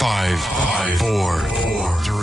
5, 4, 3,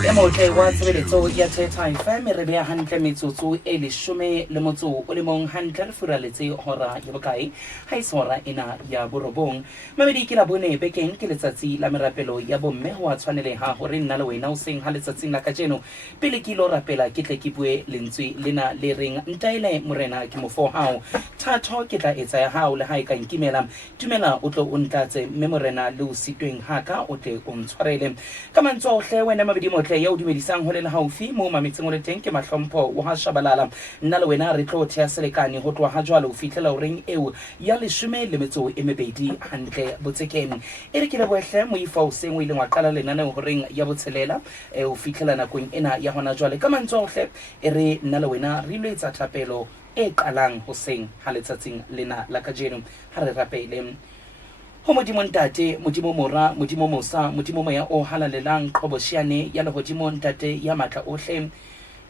Emotle wa tshebeletso ya Theta FM re beha hantle metsotso e 10 le motso o le mong hantle re furaletse hora ya bokae ha isora ena ya borobong mabedi ke la bone bekeng ke letsatsi la merapelo ya bomme ho a tshwaneleha hore nna le wena o seng ha letsatsing la kajeno pele ke lo rapela ke tle ke bue lentswe lena le reng ntaile morena ke mofo hao thato ke tla etsa ya hao le ha e ka nkimela dumela o tlo o ntlatse mme morena le o sitweng haka o tle o ntshwarele ka mantswe ohle wena mabedi motle ya o dumedisang ho le la haufi mo mametseng o le teng ke mahlompho o ha shabalala nna le wena re tlo thea selekane ho tloha ha jwale o fihlela o reng eo ya 12 hantle botsekeng e re ke le bohle moifa o seng o ile wa qala lenane ho reng ya botshelela o fihlela nakong ena ya hona jwale ka mantswe ohle e re nna le wena re ile tsa thapelo e qalang hoseng ha letsatsing lena la kajeno ha re rapele ho modimo ntate modimo mora modimo mosa modimo moya o halalelang qhoboshiane ya lehodimo ntate ya matla ohle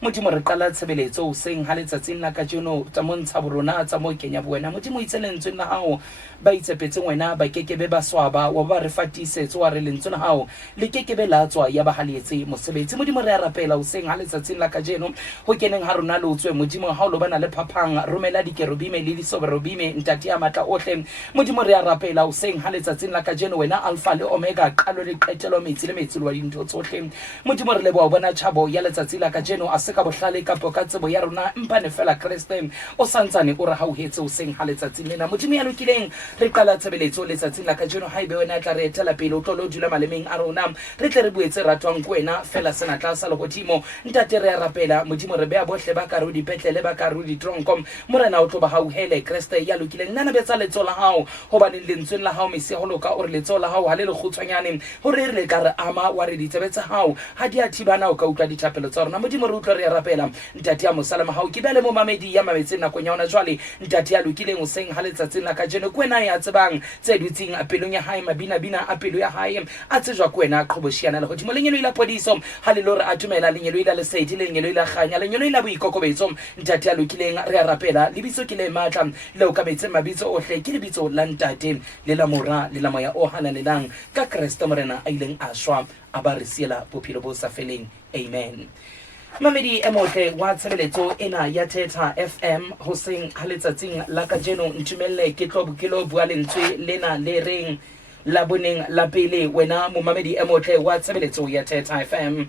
modimo re qala tshebeletso o seng ha letsatsing la kajeno tsa montsha borona tsa mo kenya buena modimo itse lentswe la hao ba itsepetseng wena ba kekebe ba swaba wa ba re fatisetso wa re lentswe la hao le kekebe la tswa ya ba haletse mosebetsi modimo re a rapela o seng ha letsatsing la kajeno ho keneng ha rona lo tswe modimo ha o lo bana le phaphang romela dikerubime le disoberobime ntate ya matla ohle modimo re a rapela o seng ha letsatsing la kajeno wena alpha le omega qalo le qetelo metsi le metsi wa dintho tsohle modimo re leboha bona tshabo ya letsatsing la kajeno ka bohlale ka poka tsebo ya rona mpane fela Kriste o santsane o re ha o hetse o seng ha letsatsi lena modimo ya lokileng re qala tshebeletso letsatsing la kajeno haebe wena tla re etela pele o tlo lo dula malemeng a rona re tle re buetse ratwang ko wena fela sena tla sa lehodimo ntate re a rapela modimo re beha bohle ba ka ro dipetlele ba ka ro ditronkom morena o tlo ba hauhele Kriste ya lokileng nna betsa letso la hao hobane lentsweng la hao mesi ho loka o re letso la hao ha le lekgutshwanyane hore re le ka re ama wa re ditsebetsa hao ha di a thibana o ka utlwa dithapelo tsa rona modimo re utlwa re rapela ntate ya mosalama ha o kibele mo mamedi ya mametseng nakong ya ona jwale ntate ya lokileng o seng ha letsatsing la kajeno kwena ya tsebang tse dutsing a pelong ya hae mabina a pelo ya hae a tsejwa kwena qhoboshiana le hodimo lenyelo ila podiso ha le lore a dumela lenyelo ila lesedi lenyelo ila khanya lenyelo ila boikokobetso ntate ya lokileng re a rapela lebitso ke le matla le o ka metseng mabitso ohle ke lebitso la ntate le la mora le la moya o hananelang ka Kriste morena a ileng a shwa a ba re siela bophelo bo sa feleng amen mamedi emotle wa tshebeletso ena ya Theta FM hoseng ha letsatsing la kajeno ntumelle ke tlo bua lentswe lena le reng la boneng la pele wena mo mamedi emotle wa tshebeletso ya Theta FM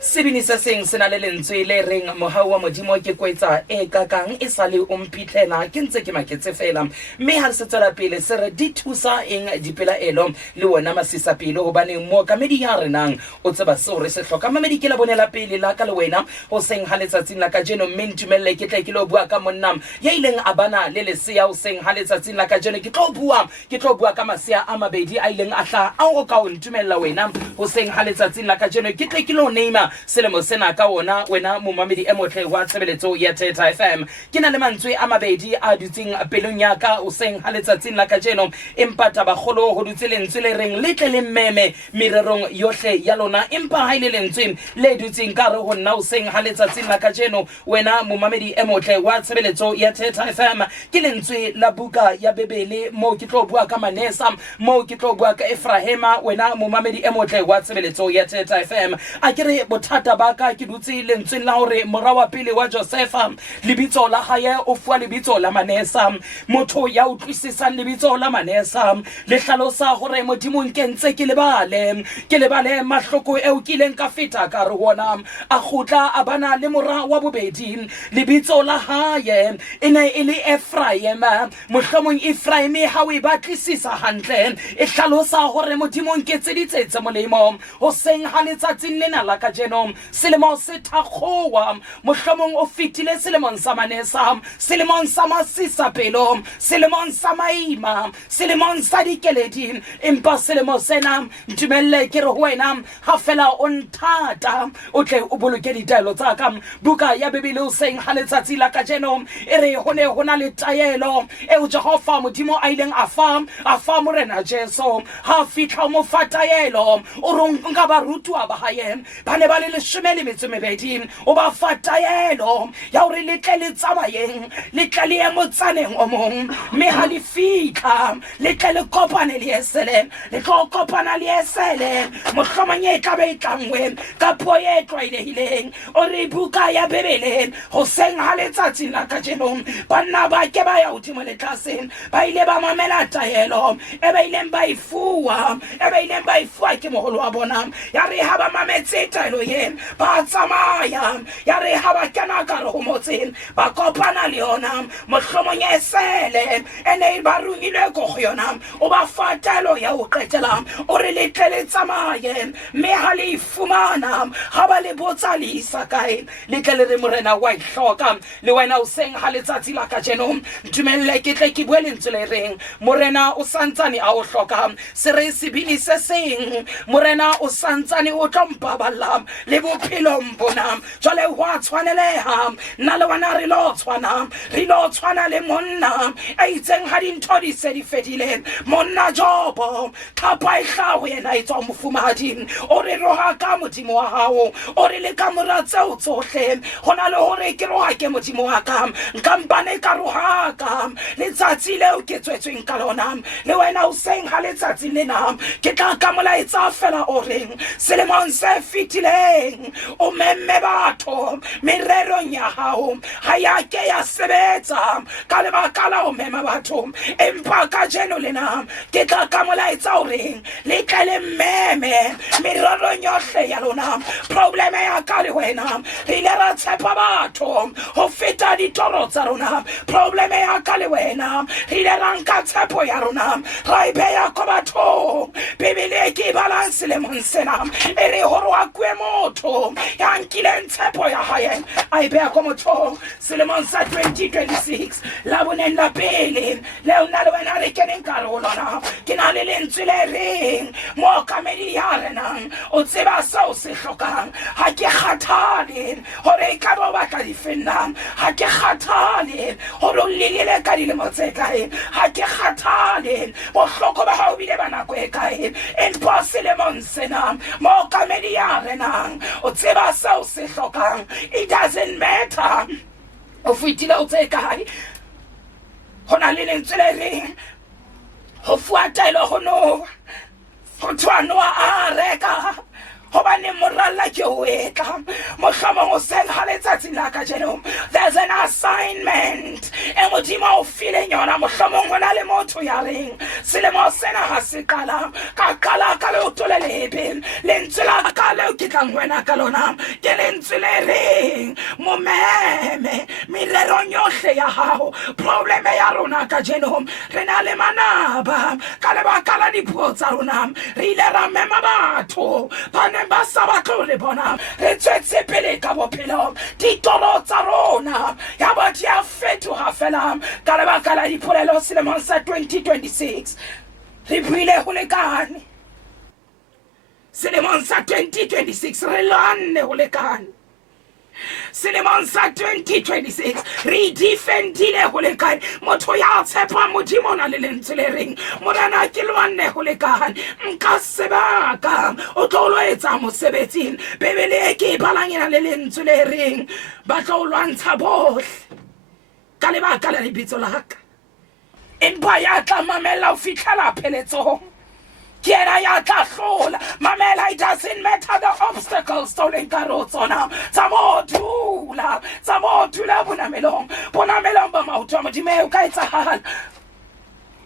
sebini sa seng sena le lentswe le reng mohau wa modimo ke kwetsa e kakang e sale o mphitlela ke ntse ke maketse fela mme ha se tsela pele se re di thusa eng dipela elo le wona masisa pele hobane mo kamedi ya renang o tseba se re se hloka mamedi ke la bonela pele la ka le wena ho seng ha letsatsing la kajeno mme ntumelle ke tle ke lo bua ka monna ya ileng a bana le lesea ho seng ha letsatsing la kajeno ke tlo bua ka masea a mabedi a ileng a hla a o ka o ntumella wena ho seng ha letsatsing la kajeno ke tle ke lo neima selemo sena ka ona wena momamedi emotle wa tshebeletso ya Theta FM ke na le mantswe a mabedi a dutseng pelong ya ka o seng ha letsatsing la kajeno empa tabagolo ho dutse lentswe le reng letle le mmeme mirerong yohle ya lona empa ha ile lentswe le dutseng ka re ho nna o seng ha letsatsing la kajeno wena momamedi emotle wa tshebeletso ya Theta FM ke lentswe la buka ya bebele mo ke tlo bua ka Manesa mo ke tlo bua ka Efrahema wena momamedi emotle wa tshebeletso ya Theta FM a kere bothata baka ke dutse lentsweng la hore mora wa pele wa Josefa lebitso la hae o fua lebitso la Manesa motho ya utlwisisang lebitso la Manesa le hlalosa hore modimo nkentse ke lebale mahloko eo kileng ka feta ka re wona a khutla a bana le mora wa bobedi lebitso la hae ene e le Ephraim mohlomong Ephraim ha o batlisisa hantle e hlalosa hore modimo nketseditse tse molemo ho seng ha letsatsing lena la kajeno selemo se thakgowa mohlomong o fitile selemong sa Manesa selemong sa masisa pelo selemong sa maima selemong sa dikeledi empa selemo sena ntumelle ke re wena ha fela o nthata o tle o boloke ditaelo tsa ka buka ya bebele o seng ha letsatsi la kajeno e re hona le taelo e o Jehova modimo a ileng a fa morena Jesu ha fitla mo fataelo o rong ka barutwa ba hae ba ne ba ba le 12 o ba fa taelo ya hore le tle le tsamayeng le tle le ye motsaneng o mong mme ha le fika le tle le kopane le esele le tlo kopana le esele mohlomong e tla be tlangwe ka puo e tlwaelehileng o re buka ya Bebele hoseng ha letsatsi la kajeno banna ba ke ba ya hodimo le tlase ba ile ba mamela taelo e ba ileng ba ifuwa ke moholo wa bona ya re ha ba mametse taelo ye ba tsamaya ya re ha ba kena ka re ho motseng ba kopana le yona mohlomong esele ene ba rungile go yona o ba fa taelo ya ho qetela o re le tle le tsamaye mme ha le ifumana ha ba le botsa le isa kae le tle le re morena wa ihloka le wena o seng ha letsatsi la kajeno ntumelle ke tle ke bue lentswe le reng morena o santsane a o hloka se re sebini se seng morena o santsane o tlompaballa le bophelong bona jwale wa tshwaneleha nna le wena re lo tshwana le monna a itseng ha dintho di se di fedile monna Jobo kapa ho yena e tswa mofumahadi o re roha ka modimo wa hao o re le ka mora tseo tsohle hona le hore ke roha ke modimo wa ka nkampane ka roha ka letsatsi leo ke tswetsweng ka lona le wena o seng ha letsatsi lena ke tla ka molaetsa fela o reng selemong se fetileng o memme batho mererong ya hao ha ya ke ya sebetsa ka lebaka la o mema batho empa ka jeno lena ke tla ka molaetsa o reng le tle le meme mererong yohle ya lona probleme ya ka le wena re ile ra tshepa batho ho feta ditoro tsa rona probleme ya ka le wena re ile ra nka tshepo ya rona ra e beha ko batho Bebele ke balance le monsena e re hore wa kwe motho ya nkile tshepo ya hae a e beha ko motho selemong sa 2026 la boneng la pele le ona le wena re keneng karolona ke na le lentswe le reng mo kamedi ya rena o tseba sa o se hlokang ha ke kgathale hore ka ba batla difenna ha ke kgathale hore o lelele ka dilemo tse kae ha ke kgathale bohloko ba hao bile bana ko e kae empa selemong sena mo kamedi ya rena o tseba sa o se hlokang it doesn't matter o fitile o tse kae hona le lentswe le reng ho fuwa taelo ho no ho tshwanwa a reka hobane moralla ke o etla mohlomong o seng ha letsatsi la kajeno there's an assignment e modimo o file yona mohlomong hona le motho ya reng selemo sena ha se qala ka le utole lebe lentswe la ka le ke tlang wena ka lona ke lentswe le reng mo meme mererong yohle ya hao probleme ya rona kajeno re na le manaba ka lebaka la dipuo tsa rona re ile ra mema batho ba sa batlo le bona re tswetse pele ka bophelo ditoro tsa rona ya ba dia fetoha fela ka lebaka la dipolelo selemong sa 2026 re buile ho lekane selemong sa 2026 re lanne ho lekane selemong sa 2026 re defendile ho lekane motho ya tshepa modimo na le lentswe le reng morana ke lwanne ho lekane nka sebaka o tlo lo etsa mosebetsing Bebele ke balangena le lentswe le reng ba tlo lwantsha bohle ka lebaka la lebitso la ka empa ya tla mamela o fihlela pheletsong Kiera ya tla hlola mamela it doesn't matter the obstacles stolen karotsona tsamotula bonamelong ba maoto a modimo o ka etsahala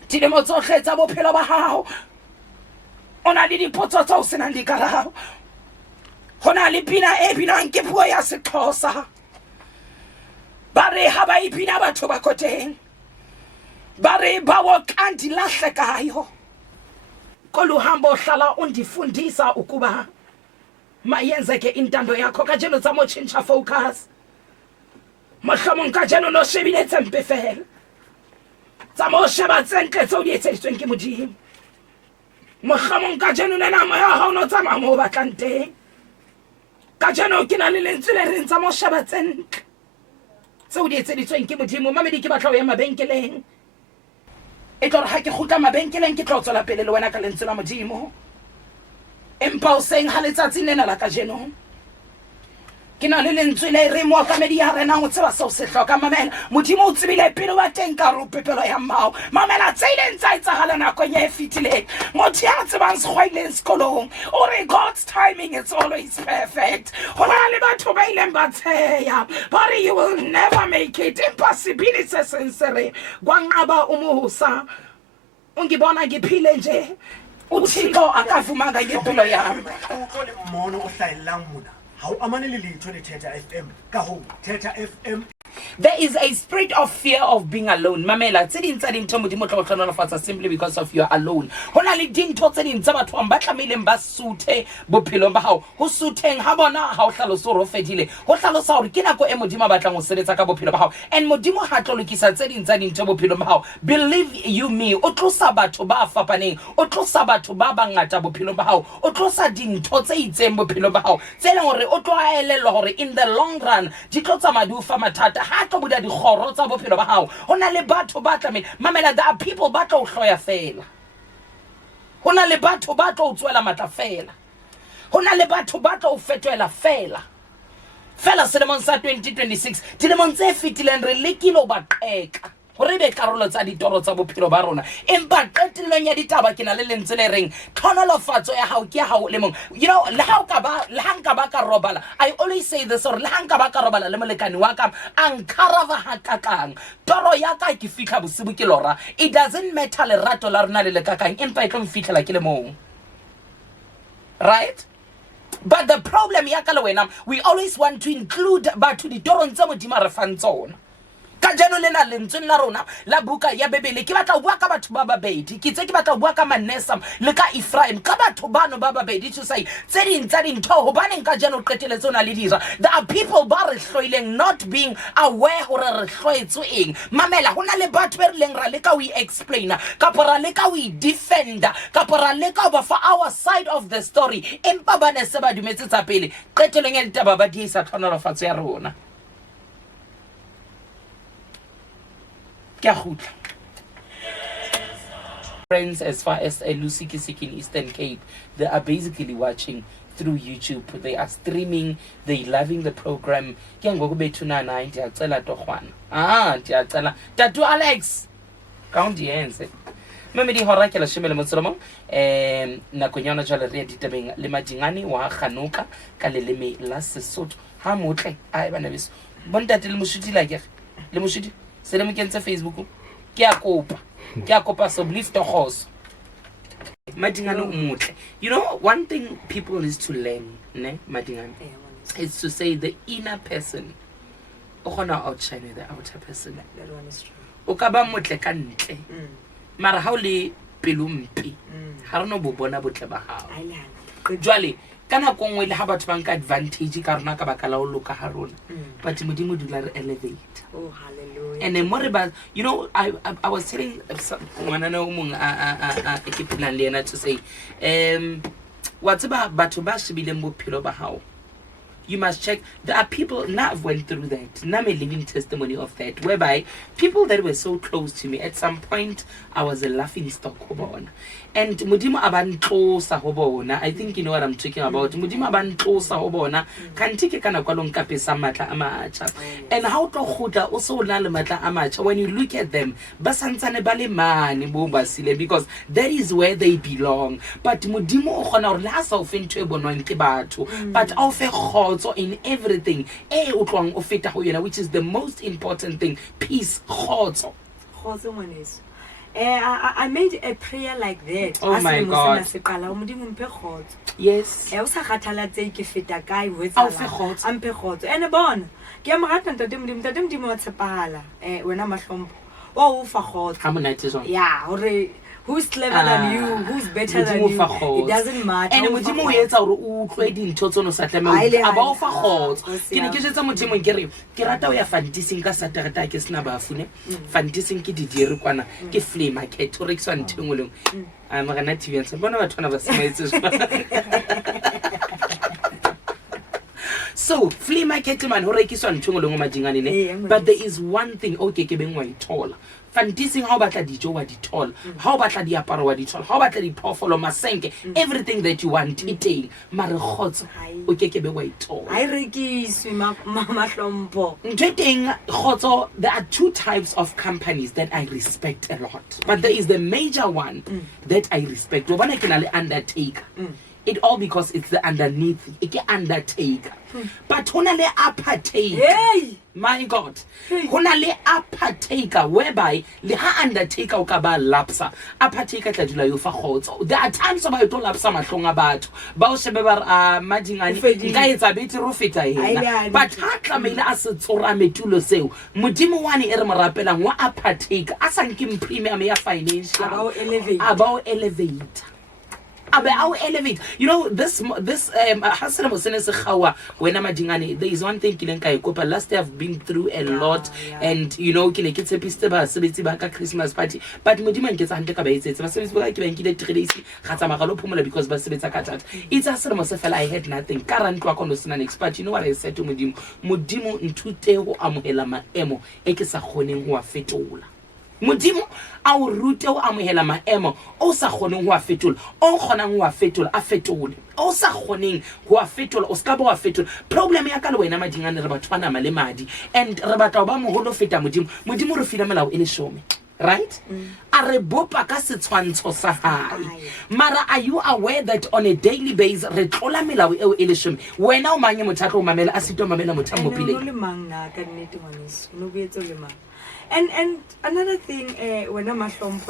dilemo tsohle tsa bophelo ba hao ona le dipotso tsa o senang dikarabo hona le pina e binang ke puo ya Sexhosa ba re ha ba ipina batho ba koteng ba re ba wo kanti lahlekayo koluhambo hlala undifundisa ukuba mayenzeke intando yakho kajeno tsamotshintsha focus mohlomong kajeno no shebile tsempe fela tsamosheba tsentle tseo di etseditsweng ke modimo mohlomong kajeno nena moya ha o no tsamaya mo batlang teng kajeno ke na le lentswe le reng tsamosheba tsentle tseo di etseditsweng ke modimo mamedi ke batla ho ya mabenkeleng e tlo ha ke khutla mabenkeleng ke tlo tswela pele le wena ka lentswe la modimo empa o seng ha letsatsi lena la kajeno ke na le lentswe le re mo ka medi ya rena o tseba so se hloka mamela modimo o tsebile pele wa teng ka ro pepelo ya mmao mamela tseileng tsa itsagala nako ye fitile motho ya tsebang se khwaileng sekolong o re God's timing is always perfect hona le batho ba ileng ba tseya but you will never make it impossibility sincere kwangaba umusa ungibona ngiphile nje uthixo akavumanga ngempilo yami o le mmono o hlaelang mona ha o amane le letho le Thetha FM ka ho Thetha FM. There is a spirit of fear of being alone. Mamela, tse ding tsa dintho modimo tla o tlhonolofatsa simply because of you are alone. Hona le dintho tse ding tsa batho ba tlameileng ba suthe bophelong ba hao. Ho sutheng ha bona ha o hlalosa hore o fedile. Ho hlalosa hore ke nako e modimo ba batlang ho sebetsa ka bophelo ba hao. And modimo ha tlo lokisa tse ding tsa dintho bophelong ba hao. Believe you me, o tlosa batho ba fapaneng, o tlosa batho ba bangata bophelong ba hao. O tlosa dintho tse itseng bophelong ba hao. Tse leng hore o tlo a elellwa hore in the long run di tlo tsamaya di o fa mathata. Ha tlo buda di khoro tsa bophelo ba hao hona le batho ba tlamela mamela there are people ba tlo hloya fela hona le batho ba tlo tswela matla fela hona le batho ba tlo fetoela fela selemong sa 2026 dilemong tse fetileng re lekile ba qeka hore be karolo tsa ditoro tsa bophelo ba rona empa qetellong ya ditaba ke na le lentswe le reng tlhonolofatso ya hao ke ya hao le mong you know le ha nka ba ka robala I always say this or le ha nka ba ka robala le molekane wa ka ankarava ha kakang toro ya ka ke fihla bosibu ke lora it doesn't matter le rato la rena le kakang empa e tlo mfihlela ke le mong right. But the problem ya ka le wena we always want to include batho ditorong tsa modimo re fang tsona ka jeno lena lentswe la rona la buka ya bebele ke batla bua ka batho ba babedi ke tse ke batla bua ka Manesa le ka Ephraim ka batho bano ba babedi to say tse ding tsa dintho hobaneng ka jeno qetele tsona le dira there are people ba re hloileng not being aware hore re hloetswe eng mamela hona le batho ba rileng ra le ka we explainer ka pora le ka we defender ka pora le ka ba for our side of the story empa bana se ba dumetse tsa pele qeteleng ya ditaba ba di isa tlhonolofatso ya rona. Friends, as far as Lucy Kisik in Eastern Cape, they are basically watching through YouTube. They are streaming, they loving the program. Tatu Alex, count the answer. Meme di hora ke la shemele motsolomong na konyana jala re ditabeng le madingane wa khanuka ka leleme la Sesotho ha motle a bana beso bontate le moshudi la ke le moshudi se le mokentse Facebook ke a kopa so lift the horse madingane umutle. You know one thing people need to learn ne madingane is to say the inner person o gona outshine the outer person. That one is true. O ka ba motle ka ntle mara ha o le pelumpi ha re no bo bona botle ba hao jwale kana go ngwe le ha batho banka advantage ka rona ka baka la o loka ha rona but modimo dula re elevate. Oh hallelujah. And then more about you know I was telling one no mong ke plan le ena to say what's about batho ba shibileng bophelo ba hao. You must check. There are people now went through that. Now I'm a living testimony of that. Whereby people that were so close to me, at some point I was a laughing stock. And Mudimo Abanto Sahobona, I think you know what I'm talking about. Mudimo Abanto Sahobona, can take a kind of colon capesa mata amacha. And how to huta also nalamata amacha. When you look at them, Basansane Baleman Bobasile, because that is where they belong. But Mudimo honor last of into Bono Kibatu, but offer also in everything, which is the most important thing. Peace, I made a prayer like that. Oh my God. Yes. Who's clever than you? Who's better than you? It doesn't matter. And modimo yetsa hore o tlwedi ntho tsono sa tlamela aba o fa khotso ke ne ke jetsa modimo ke rata o ya fantising ka satereta ke sna ba fune fantising ke di dire kwana ke flea market o rekiswa ntengwe leng a magana TV ntse bona batho na ba semaetse. So So flea market man ho rekiswa ntho ngwe le ngwe majingane ne, but there is one thing okay ke beng wa ithola fantasing how batla dijo wa dithola, how batla diaparo wa dithola, how batla diphoofolo masenke, everything that you want eating mare khotso o ke be wa ithola I rekiswe mama hlompo ntweteng khotso. There are two types of companies that I respect a lot, but there is the major one that I respect. O bona ke na le Undertaker. It all because it's the underneath. It's Undertaker. But hona le upper taker. Hey! My God. Hona le upper taker whereby le ha Undertaker o ka ba lapsa. Upper taker tla dula yo fa khotso. There are times ba yo lapsa mahlong a batho. Ba o shebe ba madingane nka etsa beti ro feta yena. But ha tlamehile a se tsora metulo seo. Modimo wane e re mo rapelang wa upper taker. A sa nke premium ya financial. About elevate. I'll elevate. You know, this Hassan Mosene Sekhawa when I'm Madingane, there is one thing Kilenka Kopa. Last year I've been through a lot, and you know, Kile Kitse Pisteba, Sebeti Baka Christmas party. But Modiman gets Anteka Bases, Masabis like Kile Tredisi, Katamagalo Pumula because Basibeta Katat. It's Hassan Mosefel, I had nothing. Karan Kwakonosan expert. You know what I said to Mudim? Mudimo Ntuteo Amuhela Ma Emo, Ekesa Honing who are fetola. Modimo a o rute o amohela maemo o sa kgoneng ho a fetola o kgonang ho a fetola a fetole o sa kgoneng ho a fetola o ska bo a fetola. Problem ya ka le wena madingane re batho bana male madi and re batla ba moholo feta modimo re fila melao e le shome, right? A re bopa ka setshwantsho sa hae. Mara are you aware that on a daily basis re tlola melao eo e le shome? Wena o manye mothatlo o mamela a sito mamela mothatlo mo pile. And another thing when I'm at home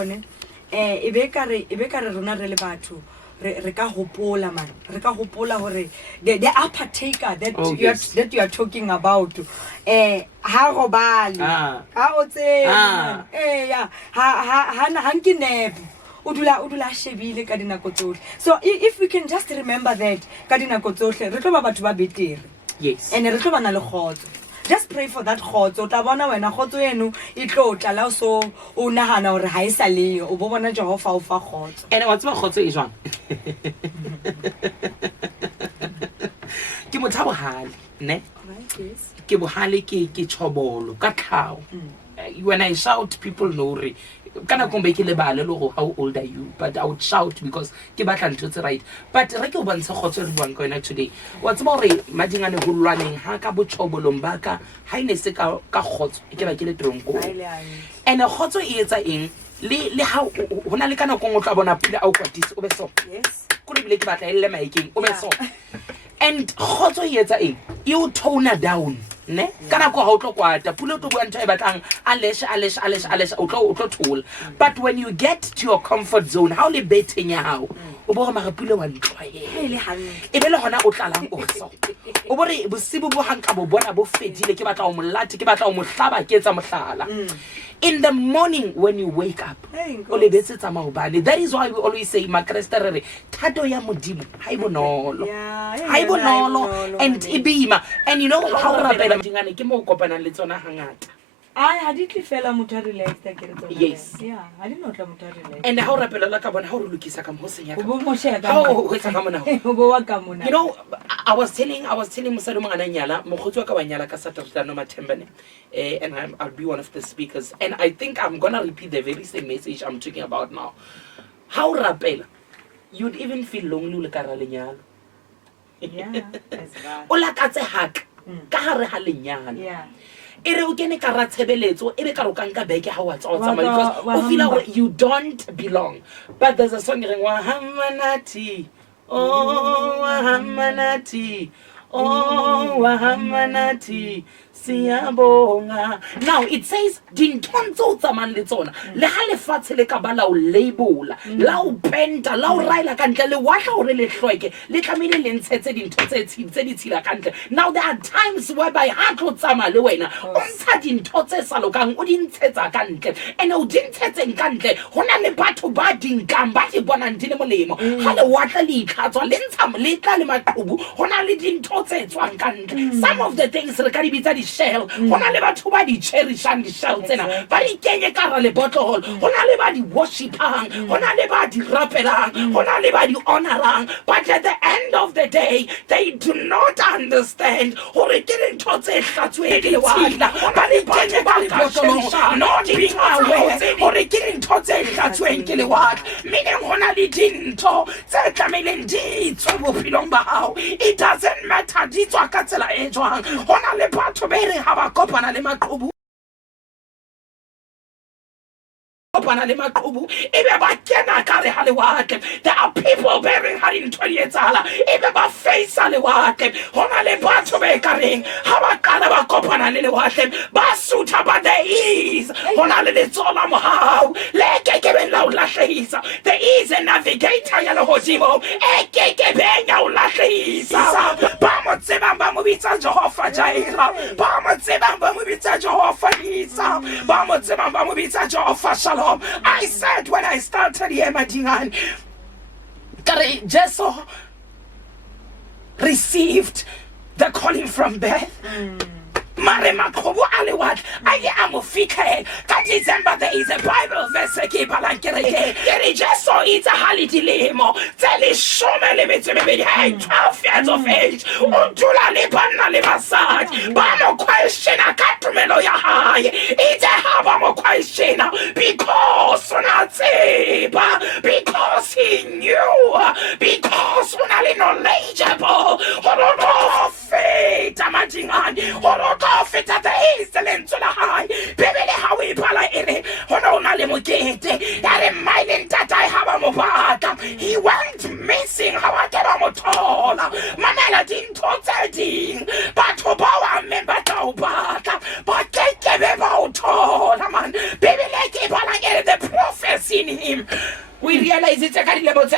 ibekare rona re le batho re ka hopola man re ka hopola hore the upper taker that you are talking about ha robale ha o tse ya ha nkinep o dula shebile ka dinako tsohle. So if we can just remember that ka dinako tsohle re tlo ba batho ba betere. Yes, and re tlo bana le khotso. Just pray for that khotso. Ta bona wena khotso eno e tlo tla so o nahana hore ha isa le o bo bona Jehova o fa khotso. And what's my khotso is jwang? Ke mothabo hale ne Yes. ke bohale ke chobolo ka tlhao. When I shout, people know re kana kombe ke lebale lo how old are you, but I would shout because ke batla ntho tse right. But re ke o bontsha khotso re buang ka yona today. What's more madingane ho lwaneng ha ka botshobolong ba ka ha ine se ka khotso ke ba ke le tronko. And khotso e etsa eng le ha hona le kana go tla bona pula a o kwatise o be so. Yes. Ko re bile ke batla elle maikeng o be so. And khotso e etsa eng you tone down ne kana go ha o tlo kwata pula o tlo bua ntho e batlang alesha o tlo thola. But when you get to your comfort zone how le beteng ya hao o bo ga pula wa ntloye e be le hona o tlalang o so o bo re bosibo bo hanka bo bona bo fedile ke batla o molate ke batla o mohlaba ke etsa mohlala. In the morning when you wake up o le betsetsa maobane. That is why we always say makreste re thato ya modimo ha e bonolo ha e bonolo and ibima. And you know how rapela dingane ke mo kopanang le tsona hangata. I didn't feel a muta relaxed. Yes. Yeah, I didn't know a muta relaxed. And how rapela la ka bona how re lokisa ka mo senya ka. How ho etsa ka mona. You know, I was telling Musadu Mananyala, Mokhotwa ka banyala ka Saturday no Matembane. And I'll be one of the speakers. And I think I'm gonna repeat the very same message I'm talking about now. How rapela, you'd even feel lonely like a lenyalo. Yeah, that's right. O la ka tse hak ka hare ha lenyalo. Yeah. Ere o kene ka ratsebeletso ebe ka ro ka nka beke ha wa tsotsa because o feel like you don't belong. But there's a song ring wa hamanati oh wa hamanati oh wa hamanati siyabonga. Now it says dintonzo tsaman le tsona le ha le fatshe le ka bala o label la o penta la o raila ka ntle le watla o re le hlweke le tlamile le ntshetse dintho tse di tshila ka ntle. Now there are times whereby ha tlo tsama le wena o ntsha dintho tse sa lokang o di ntshetsa ka ntle and o di ntshetseng ka ntle hona le batho ba dinkang ba di bonang di le molemo ha le watla le itlhatswa le ntsha le tla le maqhubu hona le dintho tse tswang ka ntle. Some of the things re ka di bitsa di-shell go na le batho ba di cherishang di-shell tsena ba di kenye ka hara lebotlolo go na le ba di worshipang go na le ba di rapelang go na le ba di honorang but at the end of the day they do not understand gore ke dintho tse hlatsweng ke lewatle ba di kenye ka lebotlolong not being aware gore ke dintho tse hlatsweng ke lewatle meaning go na le dintho tse tlameileng di tswe bophelong ba hao. It doesn't matter di tswa ka tsela e jwang go na le batho ba re ha ba kopana le maqhubu kopana le maqhubu ebe ba kena ka re ha lewatle. There are people bearing ha dintho di etsala ebe ba face lewatle go na le batho ba ka reng ha ba qala ba kopana le lewatle ba sutha ba there is go na le letsola mohau le ke ke ben la o lahlehisa. There is a navigator ya lehodimo e ke ke ben ya o lahlehisa. Ba mo tsebang ba mo bitsa Jehova Jireh, ba mo tsebang ba mo bitsa Jehova Nisa, ba mo tsebang ba mo bitsa Jehova Shalom. I said when I started here, Madingan, Jesu received the calling from birth. Mare maqhubu a lewatle a ye a mo fitlhela ka December. There is a Bible verse ke balang ke re Jesu itse ha le dilemo tse 12 hey 12 years of age o dula le banna le basadi ba mo questiona ka tumelo ya hae itse ha ba mo questiona because ona tseba, because he knew, because ona le knowledgeable horo feta madingane feta the is the lentswe la hae bebele ha o e bala ere hona ona le mokete ya re mile ntata ha ba mo batla. He went missing ha ba ke ba mo thola mamela dintho tse ding batho ba wa member ta o batla ba ke ke be ba o thola man bebele ke bala ere the prophecy in him. We realize it's a kind of oh,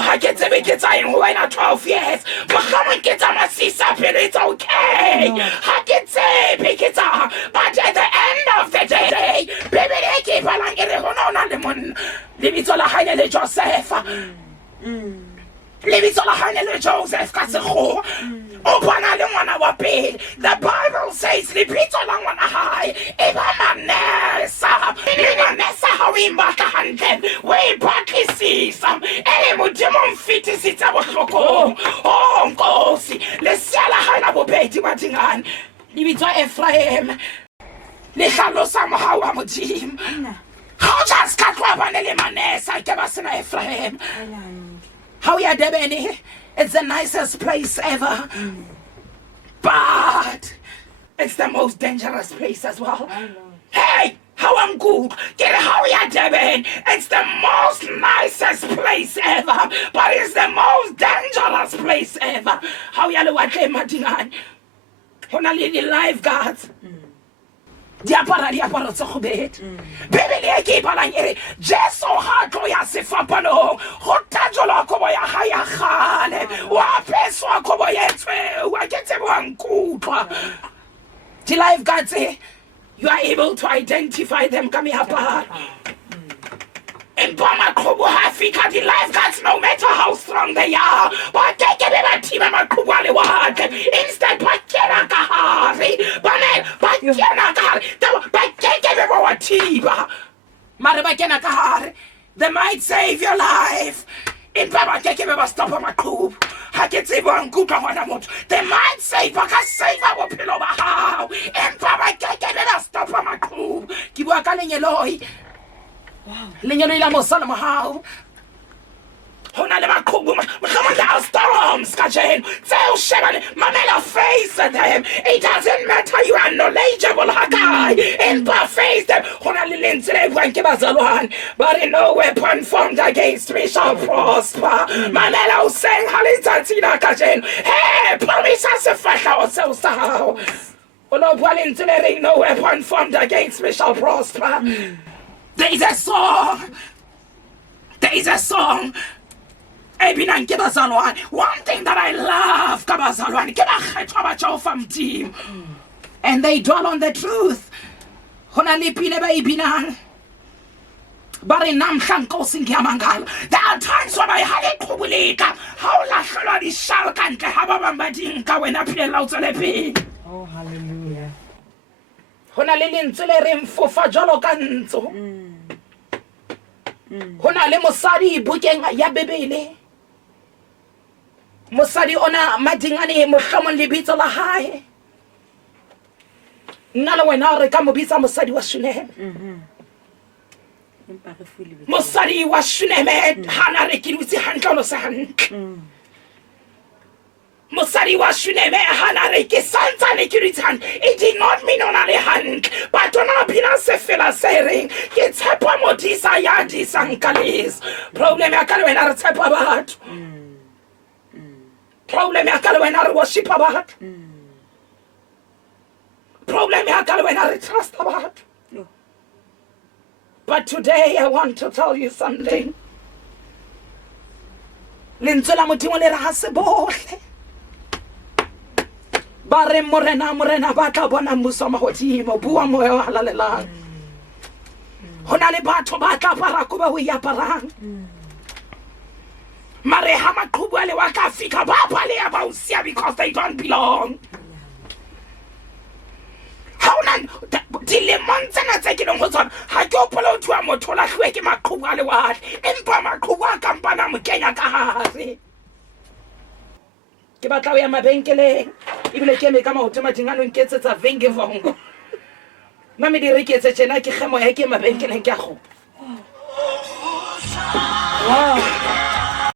I get to make it time when I'm 12 years. But come and get my sister, it's okay. I get to make it up. But at the end of the day, baby, they keep on getting on the moon. Leave it all a high Joseph. Leave it all a high Joseph. Castle. Open a one hour bed. The Bible says, leave it all on one high. Nessa, how we back a hundred, way back his season. Any demon fit is it our cocoa. Oh, go see. Let's sell a high of baby Martingan. Leave it to Ephraim. Let her somehow I'm a team. How just cut up on the Manessa? I gave us an Ephraim. How ya Debeni? It's the nicest place ever. But it's the most dangerous place as well. Hey, how I'm good. Get how ya Devin. It's the most nicest place ever. But it's the most dangerous place ever. How ya lo wake Madingan. Honali the lifeguards. Diaparo tso bet. Bebele ke balang ere Jesu ha tlo ya sefapano. Go tajola ko ya haya khale. Wa peswa ko yetswe. Wa ketse bang kutlwa. The lifeguards say you are able to identify them coming apart. And Bama Kubu Hafika, the lifeguards, no matter how strong they are, but take a team of Kubali Wad. Instead, Bakena Kahari, Banet, Bakena Kahari, Bakena Tiba. Marabakena Kahari, they might save your life. In Baba Keke stop on my coop. I can save one good one. They might save, but I save our pillow. How? And Baba Keke stop on my coop. Keep working in your Lenyano la mosala mahau. Hona le makubu. Mamela storms kajen. Tell Sheban, Mamela face them. It doesn't matter you are knowledgeable Hagai. And face them. Hona le linsele wankebazalwan. But in no weapon formed against me shall prosper. Mamela sang Halitantina kajen. Hey, promise us a fashion ourselves how. No weapon formed against me shall prosper. There is a song. There is a song. One thing that I love, team, and they dwell on the truth. ba re namhla Nkosi ngiyamangala. There are times when I ha leqhubuleka ha o lahlelwa di-shell ka ntle ha ba bang ba dinka wena phela o tswele pele. Oh, hallelujah. Ho na le lentswe le reng fofa jwalo ka ntso. Ho na le mosadi bukeng ya Bebele. Mosadi ona madingane mohlomong lebitso la hae. Nna le wena re ka mo bitsa mosadi wa Shuneme. Mosadi wa Shuneme hana re ke dutse hantle ono se hantle. Mosadi wa Shuneme hana re ke santsane ke dutse hantle. It did not mean ona le hantle, but ona phela se fela se reng ke tshepa modisa ya disang kalis. Problem ya ka le wena re tshepa batho. Problem ya ka le wena re worship batho. Problem ya ka le wena re trust batho. But today I want to tell you something. Lentswe la Modimo le re ha se bohle ba re morena ba tla bona mmuso wa Modimo, bua moya wa halalelang. Ho na le batho ba tla apara ko ba o iaparang. Mare ha maqhubu a le wa ka fika ba baleya ba o sia because they don't belong. Dilemong tsena tse ke leng go tsona ha ke opole o thua motho la hlwe ke maqhubu a lewatle empa maqhubu a kampana mo kenya ka hare. Ke batla o ya mabenkeleng ebile ke eme ka maoto madingano nketsetsa venge vongo. Mami di reketse tjena ke khemo ya ke mabenkeleng ke a go. Wow.